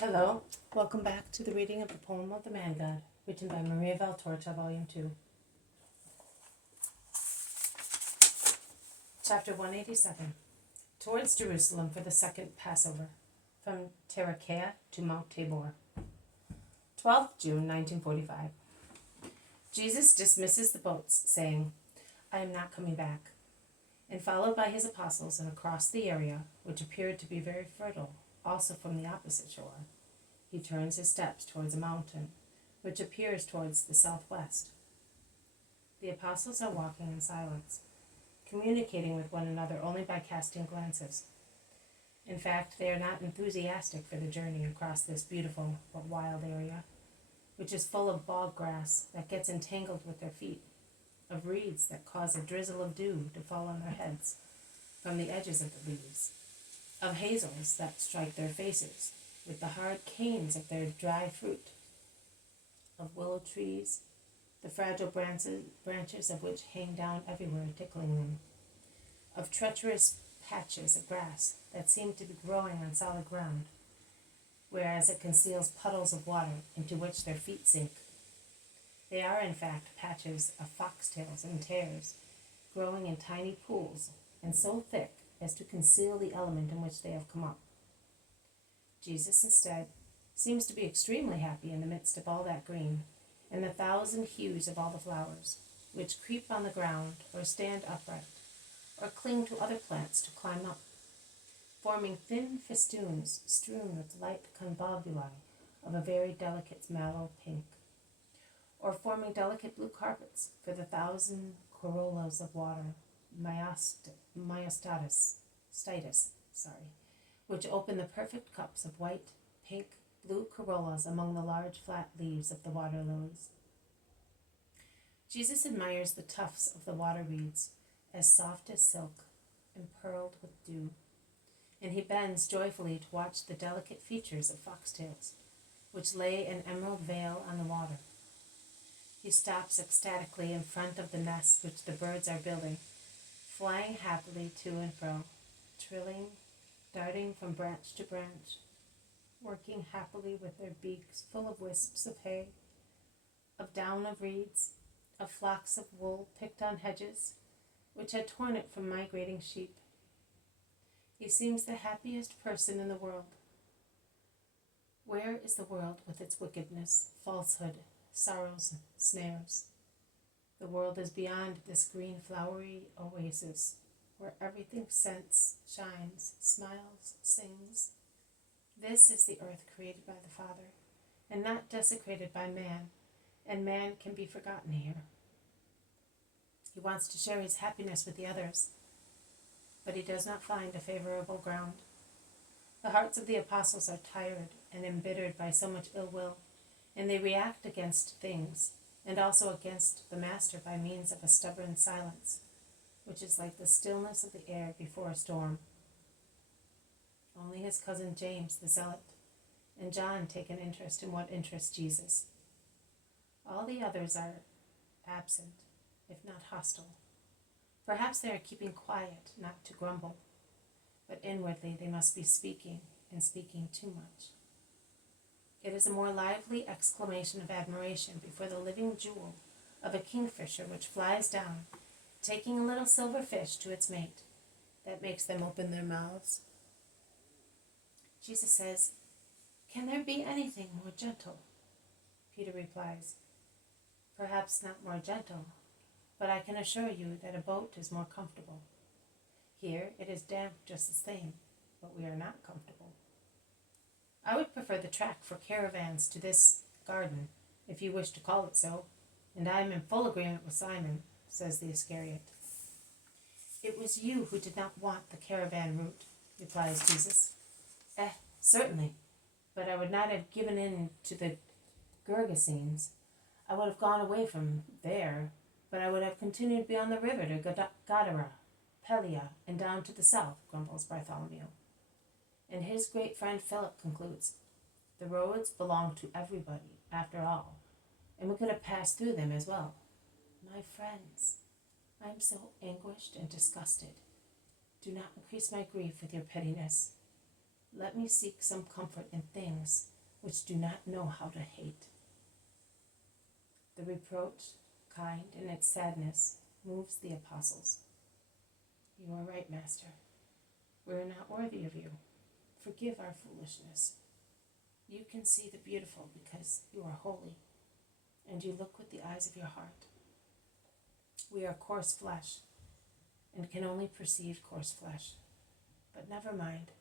Hello, welcome back to the reading of the poem of the Man God, written by Maria Valtorta, Volume 2. Chapter 187. Towards Jerusalem for the second Passover, from Taricheato to Mount Tabor. 12th June 1945. Jesus dismisses the boats, saying, "I am not coming back," and followed by his apostles and across the area, which appeared to be very fertile, also from the opposite shore, he turns his steps towards a mountain, which appears towards the southwest. The apostles are walking in silence, communicating with one another only by casting glances. In fact, they are not enthusiastic for the journey across this beautiful but wild area, which is full of bog grass that gets entangled with their feet, of reeds that cause a drizzle of dew to fall on their heads from the edges of the leaves, of hazels that strike their faces with the hard canes of their dry fruit, of willow trees, the fragile branches of which hang down everywhere, tickling them, of treacherous patches of grass that seem to be growing on solid ground, whereas it conceals puddles of water into which their feet sink. They are, in fact, patches of foxtails and tares, growing in tiny pools, and so thick as to conceal the element in which they have come up. Jesus, instead, seems to be extremely happy in the midst of all that green, and the thousand hues of all the flowers, which creep on the ground, or stand upright, or cling to other plants to climb up, forming thin festoons strewn with light convolvuli of a very delicate mallow pink, or forming delicate blue carpets for the thousand corollas of water, myostatis, which open the perfect cups of white, pink, blue corollas among the large flat leaves of the water lilies. Jesus admires the tufts of the water weeds, as soft as silk and pearled with dew, and he bends joyfully to watch the delicate features of foxtails, which lay an emerald veil on the water. He stops ecstatically in front of the nests which the birds are building, flying happily to and fro, trilling, darting from branch to branch, working happily with their beaks full of wisps of hay, of down of reeds, of flocks of wool picked on hedges, which had torn it from migrating sheep. He seems the happiest person in the world. Where is the world with its wickedness, falsehood, sorrows, snares? The world is beyond this green flowery oasis, where everything scents, shines, smiles, sings. This is the earth created by the Father, and not desecrated by man, and man can be forgotten here. He wants to share his happiness with the others, but he does not find a favorable ground. The hearts of the apostles are tired and embittered by so much ill will, and they react against things, and also against the Master by means of a stubborn silence, which is like the stillness of the air before a storm. Only his cousin James, the zealot, and John take an interest in what interests Jesus. All the others are absent, if not hostile. Perhaps they are keeping quiet, not to grumble, but inwardly they must be speaking, and speaking too much. It is a more lively exclamation of admiration before the living jewel of a kingfisher which flies down, taking a little silver fish to its mate, that makes them open their mouths. Jesus says, "Can there be anything more gentle?" Peter replies, "Perhaps not more gentle, but I can assure you that a boat is more comfortable. Here it is damp just the same, but we are not comfortable. I would prefer the track for caravans to this garden, if you wish to call it so, and I am in full agreement with Simon," says the Iscariot. "It was you who did not want the caravan route," replies Jesus. Certainly, but I would not have given in to the Gergesenes. I would have gone away from there, but I would have continued beyond the river to Gadara, Pelia, and down to the south," grumbles Bartholomew. And his great friend Philip concludes, "The roads belong to everybody, after all, and we could have passed through them as well. My friends, I am so anguished and disgusted. Do not increase my grief with your pettiness. Let me seek some comfort in things which do not know how to hate. The reproach, kind in its sadness, moves the apostles. You are right, Master. We are not worthy of you. Forgive our foolishness. You can see the beautiful because you are holy, and you look with the eyes of your heart. We are coarse flesh, and can only perceive coarse flesh. But never mind.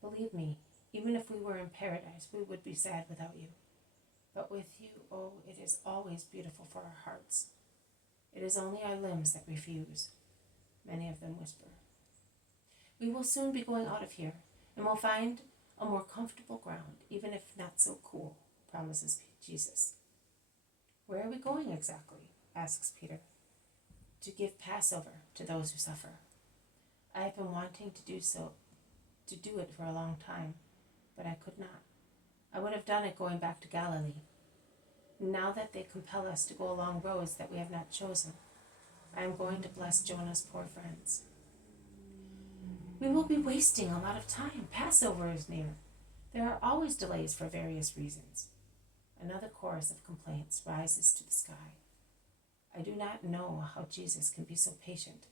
Believe me, even if we were in paradise, we would be sad without you. But with you, oh, it is always beautiful for our hearts. It is only our limbs that refuse, many of them whisper. We will soon be going out of here, and will find a more comfortable ground, even if not so cool, promises Jesus. Where are we going exactly? Asks Peter. To give Passover to those who suffer. I have been wanting to do it for a long time, but I could not. I would have done it going back to Galilee. Now that they compel us to go along roads that we have not chosen, I am going to bless Jonah's poor friends. We will be wasting a lot of time. Passover is near. There are always delays for various reasons. Another chorus of complaints rises to the sky. I do not know how Jesus can be so patient.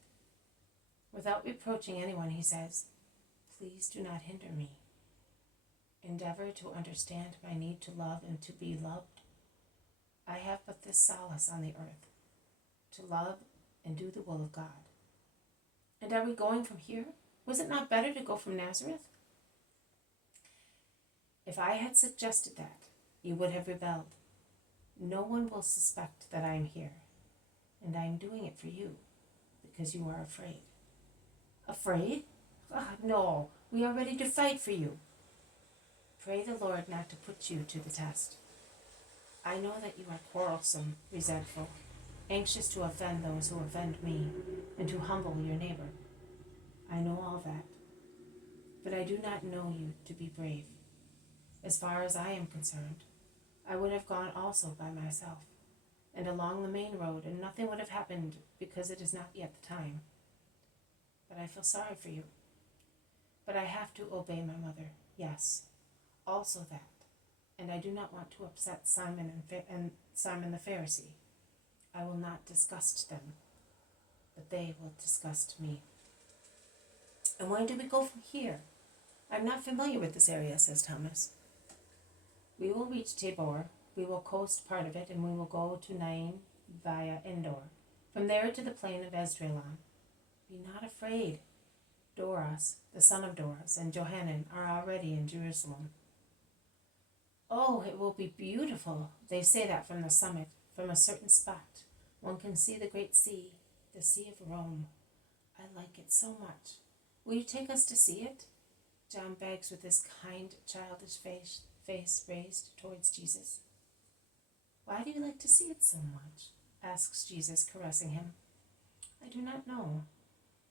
Without reproaching anyone, he says, please do not hinder me. Endeavor to understand my need to love and to be loved. I have but this solace on the earth, to love and do the will of God. And are we going from here? Was it not better to go from Nazareth? If I had suggested that, you would have rebelled. No one will suspect that I am here, and I am doing it for you, because you are afraid. Afraid? No, we are ready to fight for you. Pray the Lord not to put you to the test. I know that you are quarrelsome, resentful, anxious to offend those who offend me, and to humble your neighbor. I know all that, but I do not know you to be brave. As far as I am concerned, I would have gone also by myself, and along the main road, and nothing would have happened because it is not yet the time. But I feel sorry for you. But I have to obey my mother, yes, also that, and I do not want to upset Simon and Simon the Pharisee. I will not disgust them, but they will disgust me. And where do we go from here? I'm not familiar with this area, says Thomas. We will reach Tabor, we will coast part of it, and we will go to Nain via Endor. From there to the plain of Esdraelon. Be not afraid. Doras, the son of Doras, and Johanan are already in Jerusalem. Oh, it will be beautiful. They say that from the summit, from a certain spot. One can see the great sea, the Sea of Rome. I like it so much. Will you take us to see it? John begs with his kind, childish face raised towards Jesus. Why do you like to see it so much? Asks Jesus, caressing him. I do not know.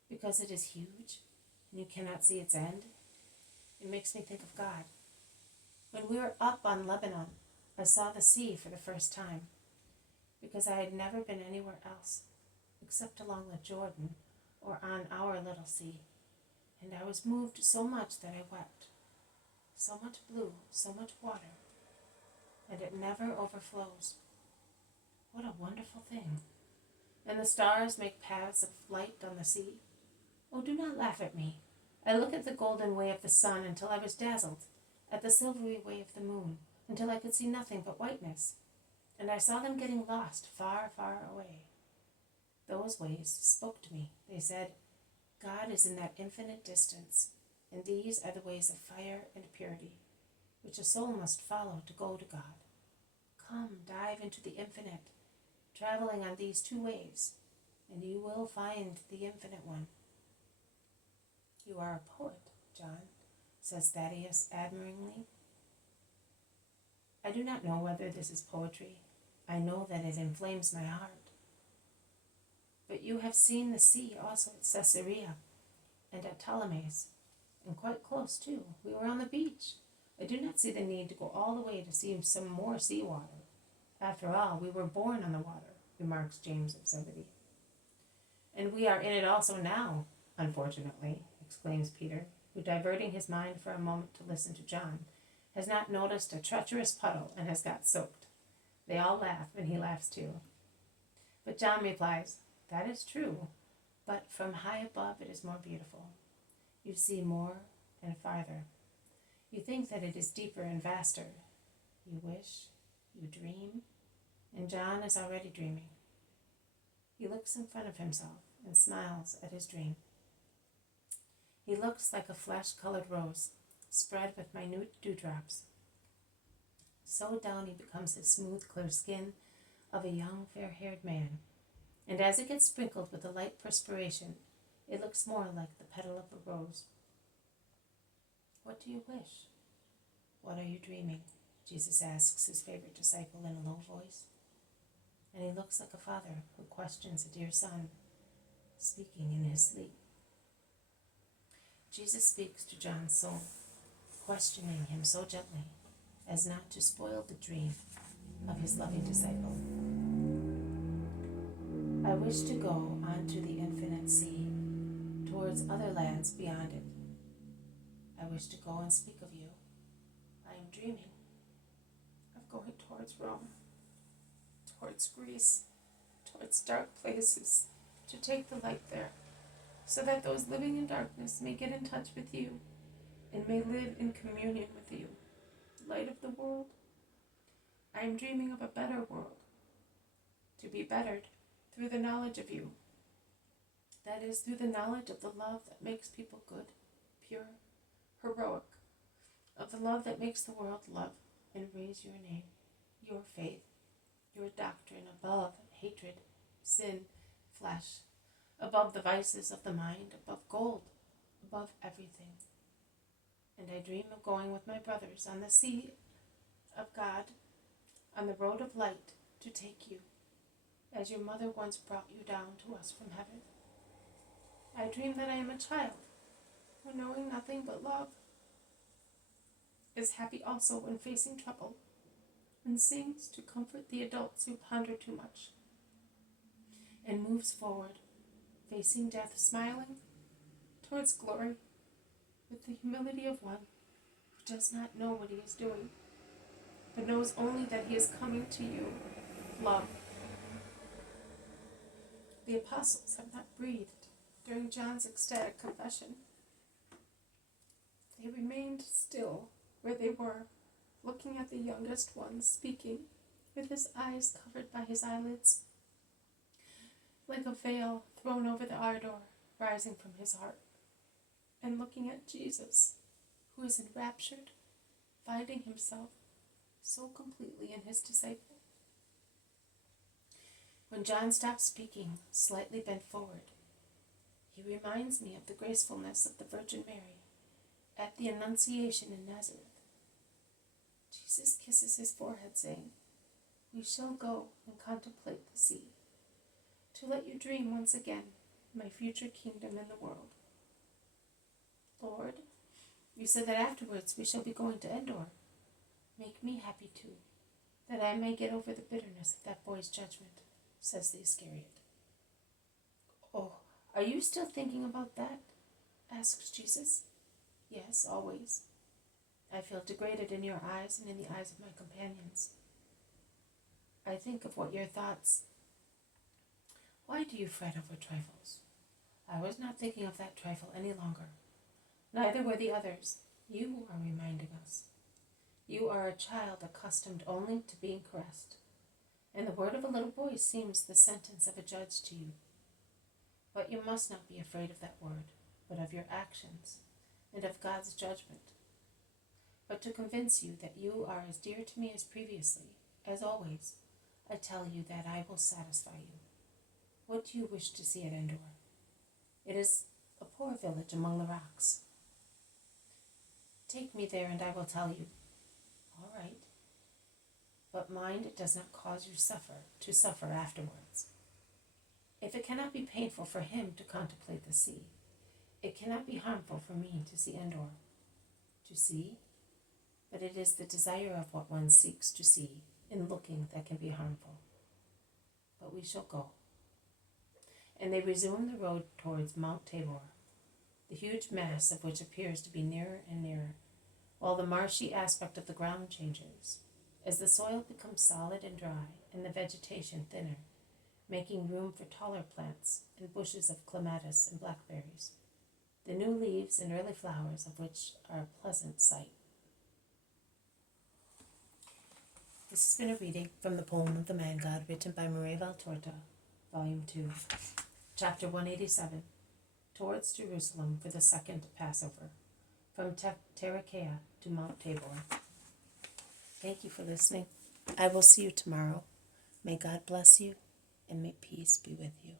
Because it is huge, and you cannot see its end. It makes me think of God. When we were up on Lebanon, I saw the sea for the first time, because I had never been anywhere else, except along the Jordan or on our little sea, and I was moved so much that I wept. So much blue, so much water, and it never overflows. What a wonderful thing. And the stars make paths of light on the sea. Oh, do not laugh at me. I look at the golden way of the sun until I was dazzled, at the silvery way of the moon, until I could see nothing but whiteness. And I saw them getting lost far, far away. Those ways spoke to me. They said, God is in that infinite distance, and these are the ways of fire and purity, which a soul must follow to go to God. Come, dive into the infinite, traveling on these two ways, and you will find the infinite one. You are a poet, John, says Thaddeus admiringly. I do not know whether this is poetry. I know that it inflames my heart. But you have seen the sea also at Caesarea and at Ptolemais, and quite close too. We were on the beach. I do not see the need to go all the way to see some more seawater. After all, we were born on the water, remarks James of Zebedee. And we are in it also now, unfortunately, exclaims Peter, who, diverting his mind for a moment to listen to John, has not noticed a treacherous puddle and has got soaked. They all laugh, and he laughs too. But John replies, "That is true, but from high above it is more beautiful. You see more and farther. You think that it is deeper and vaster. You wish, you dream, and John is already dreaming. He looks in front of himself and smiles at his dream. He looks like a flesh-colored rose, spread with minute dewdrops. So downy becomes his smooth, clear skin of a young, fair-haired man, and as it gets sprinkled with a light perspiration, it looks more like the petal of a rose. What do you wish? What are you dreaming?" Jesus asks his favorite disciple in a low voice. And he looks like a father who questions a dear son, speaking in his sleep. Jesus speaks to John's soul, questioning him so gently as not to spoil the dream of his loving disciple. "I wish to go on to the infinite sea, towards other lands beyond it. I wish to go and speak of you. I am dreaming of going towards Rome, towards Greece, towards dark places, to take the light there, so that those living in darkness may get in touch with you and may live in communion with you, light of the world. I am dreaming of a better world, to be bettered through the knowledge of you. That is, through the knowledge of the love that makes people good, pure, heroic, of the love that makes the world love and raise your name, your faith, your doctrine above hatred, sin, flesh, above the vices of the mind, above gold, above everything. And I dream of going with my brothers on the sea of God, on the road of light, to take you, as your mother once brought you down to us from heaven. I dream that I am a child, who, knowing nothing but love, is happy also when facing trouble, and sings to comfort the adults who ponder too much, and moves forward, facing death, smiling towards glory, with the humility of one who does not know what he is doing, but knows only that he is coming to you, love." The apostles have not breathed during John's ecstatic confession. They remained still where they were, looking at the youngest one speaking, with his eyes covered by his eyelids, like a veil thrown over the ardor rising from his heart, and looking at Jesus, who is enraptured, finding himself so completely in his disciple. When John stops speaking, slightly bent forward, he reminds me of the gracefulness of the Virgin Mary at the Annunciation in Nazareth. Jesus kisses his forehead, saying, "We shall go and contemplate the sea, to let you dream once again my future kingdom in the world. Lord, you said that afterwards we shall be going to Endor. Make me happy too, that I may get over the bitterness of that boy's judgment," says the Iscariot. "Oh, are you still thinking about that?" asks Jesus. "Yes, always. I feel degraded in your eyes and in the eyes of my companions. I think of what your thoughts. Why do you fret over trifles? I was not thinking of that trifle any longer. Neither were the others. You are reminding us. You are a child accustomed only to being caressed, and the word of a little boy seems the sentence of a judge to you. But you must not be afraid of that word, but of your actions, and of God's judgment. But to convince you that you are as dear to me as previously, as always, I tell you that I will satisfy you. What do you wish to see at Endor? It is a poor village among the rocks. Take me there and I will tell you." "All right. But mind it does not cause you to suffer afterwards. If it cannot be painful for him to contemplate the sea, it cannot be harmful for me to see Endor. To see? But it is the desire of what one seeks to see in looking that can be harmful. But we shall go." And they resume the road towards Mount Tabor. the huge mass of which appears to be nearer and nearer, while the marshy aspect of the ground changes, as the soil becomes solid and dry and the vegetation thinner, making room for taller plants and bushes of clematis and blackberries, the new leaves and early flowers of which are a pleasant sight. This has been a reading from the poem of the Man God, written by Maria Valtorta, Volume 2, Chapter 187, Towards Jerusalem for the Second Passover, from Taricheato to Mount Tabor. Thank you for listening. I will see you tomorrow. May God bless you, and may peace be with you.